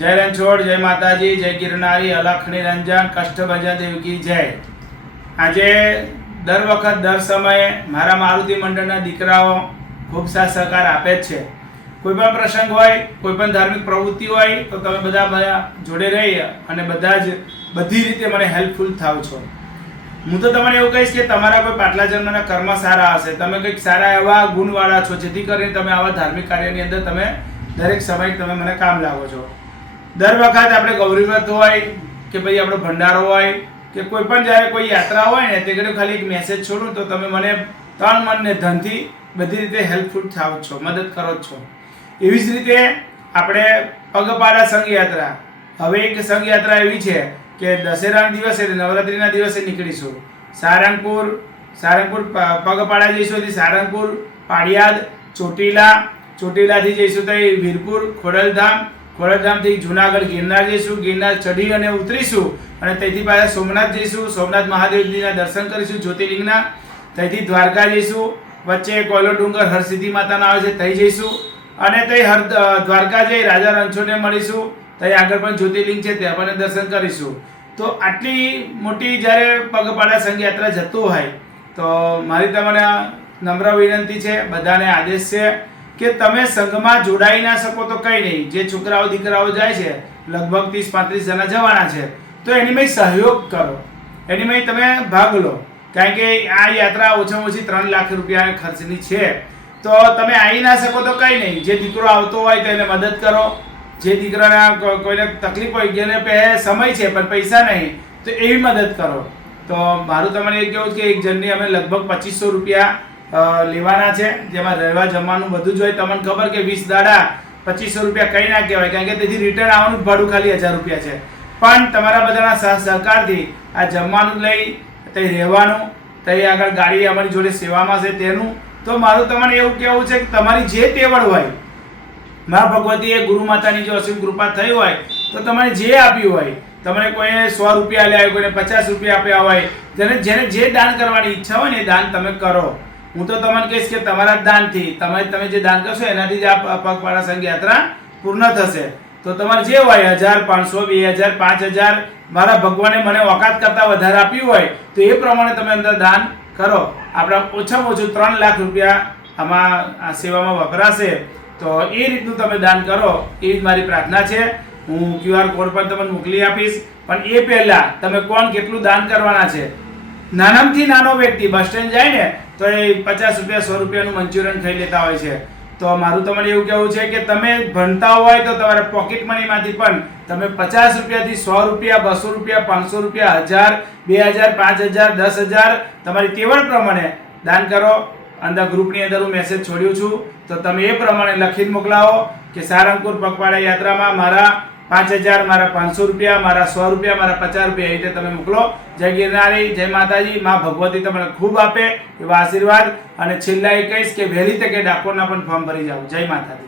જય રણછોડ, જય માતાજી, જય ગિરનારી અલખ નિરંજન કષ્ટભંજન દેવકી જય. આજે દર વખત, દર સમયે મારા મારુતિ મંડળના દીકરાઓ ખૂબ સાથ સહકાર આપે જ છે. કોઈ પણ પ્રસંગ હોય, કોઈ પણ ધાર્મિક પ્રવૃત્તિ હોય, તો તમે બધા બધા જોડે રહી અને બધા જ બધી રીતે મને હેલ્પફુલ થાવ છો. હું તો તમને એવું કહીશ કે તમારા કોઈ પાટલા જન્મના કર્મ સારા હશે. તમે કંઈક સારા એવા ગુણવાળા છો, જેથી કરીને તમે આવા ધાર્મિક કાર્યની અંદર તમે દરેક સમયે તમે મને કામ લાગો છો. દર વખત આપણે ગૌરીવ્રત હોય કે ભાઈ આપણો ભંડારો હોય કે કોઈ પણ જ્યારે કોઈ યાત્રા હોય ને તે ઘડી ખાલી એક મેસેજ છોડું તો તમે મને તન, મન ને ધનથી બધી રીતે હેલ્પફુલ થાવ છો, મદદ કરો છો. એવી જ રીતે આપણે પગપાળા સંઘ યાત્રા હવે એક સંઘ યાત્રા એવી છે કે દશેરાના દિવસે નવરાત્રિના દિવસે નીકળીશું. સારંગપુર સારંગપુર પગપાળા જઈશું એટલે સારંગપુર પાડિયાદ ચોટીલા, ચોટીલાથી જઈશું તો વીરપુર, ખોડલધામ ખોડલધામથી જુનાગઢ ગિરનાર જઈશું, ગિરનાર ચઢી અને ઉતરીશું અને ત્યાંથી પાછા સોમનાથ જઈશું. સોમનાથ મહાદેવજીના દર્શન કરીશું જ્યોતિર્લિંગના. ત્યાંથી દ્વારકા જઈશું, વચ્ચે કોયલો ડુંગર હરસિદ્ધિ માતાના આવે છે ત્યાં જઈશું. અને તે હર દ્વારકા જઈ રાજા રણછોડને મળીશું. ત્યાં આગળ પણ જ્યોતિર્લિંગ છે, ત્યાં પણ દર્શન કરીશું. તો આટલી મોટી જ્યારે પગપાળા સંઘયાત્રા જતું હોય, તો મારી તમને નમ્ર વિનંતી છે, બધાને આદેશ છે. કે તમે સંઘમાં જોડાઈ ના શકો તો કંઈ નહીં. જે છોકરાઓ દીકરાઓ જાય છે, લગભગ ત્રીસ પાંત્રીસ જણા જવાના છે, તો એની મેં સહયોગ કરો. એની મેં તમે ભાગ લો. કારણ કે આ યાત્રા ઓછામાં ઓછી ત્રણ લાખ રૂપિયા ખર્ચની છે. તો તમે આવી ના શકો તો કંઈ નહીં. જે દીકરો આવતો હોય તો એને મદદ કરો. જે દીકરાના કોઈને તકલીફ હોય જેને પહે સમય છે, પણ પૈસા નહીં, તો એવી મદદ કરો. તો મારું તમને એ કહેવું કે એક જણની અમે લગભગ પચીસો રૂપિયા લેવાના છે, જેમાં રહેવા જમવાનું બધું જ હોય. તમને ખબર કે વીસ દાડા પચીસો રૂપિયા કંઈ ના કહેવાય, કારણ કે તેથી રિટર્ન આવવાનું ભાડું ખાલી હજાર રૂપિયા છે. પણ તમારા બધાના સહ સહકારથી આ જમવાનું લઈ તે રહેવાનું તે આગળ ગાડી અમારી જોડે સેવામાં છે તેનું. તો મારું તમને એવું કહેવું છે કે તમારી જે તેવડ હોય, મા ભગવતીએ ગુરુ માતાની જો અસીમ કૃપા થઈ હોય, તો તમારે જે આપ્યું હોય, તમને કોઈએ સો રૂપિયા આપ્યા હોય, કોઈને પચાસ રૂપિયા આપ્યા હોય, જેને જેને જે દાન કરવાની ઈચ્છા હોય ને એ દાન તમે કરો. હું તો તમને કહીશ કે તમારા દાનથી તમે તમે જે દાન કરશો એનાથી જ આ પગપાળા સંઘ યાત્રા પૂર્ણ થશે. તો તમારે જે હોય, હજાર પાંચસો, બે હજાર, પાંચ હજાર, મારા ભગવાને મને ઓકાત કરતાં વધારે આપ્યું હોય, તો એ પ્રમાણે તમે અંદર દાન કરો. આપણા ઓછામાં ઓછું ત્રણ લાખ રૂપિયા આમાં આ સેવામાં વપરાશે. તો એ રીતનું તમે દાન કરો. એવી મારી પ્રાર્થના છે. હું ક્યુઆર કોડ પણ તમને મોકલી આપીશ. પણ એ પહેલાં તમે કોણ કેટલું દાન કરવાના છે? નાનામથી નાનો વ્યક્તિ, બસ સ્ટેન્ડ જાય ને, તો એ પચાસ રૂપિયા, સો રૂપિયાનું મંચુરિયન ખાઈ લેતા હોય છે. તો મારું તમને એવું કહેવું છે કે તમે ભણતા હોય તો તમારા પોકેટ મનીમાંથી પણ તમે પચાસ રૂપિયાથી સો રૂપિયા, બસો રૂપિયા, પાંચસો રૂપિયા, હજાર, બે હજાર, પાંચ હજાર, દસ હજાર, તમારી તેવડ પ્રમાણે દાન કરો. અંદર ગ્રુપની અંદર હું મેસેજ છોડ્યું છું. તો તમે એ પ્રમાણે લખીને મોકલાવો કે સારંગપુર પગપાળા યાત્રામાં મારા પાંચ હજાર, મારા પાંચસો રૂપિયા, મારા સો રૂપિયા, મારા પચાસ રૂપિયા, એ રીતે તમે મોકલો. જય ગિરનારી, જય માતાજી, મા ભગવતી તમને ખૂબ આપે એવા આશીર્વાદ. અને છેલ્લા એ કહીશ કે વહેલી તકે ડાકોરના પણ ફોર્મ ભરી જાઓ. જય માતાજી.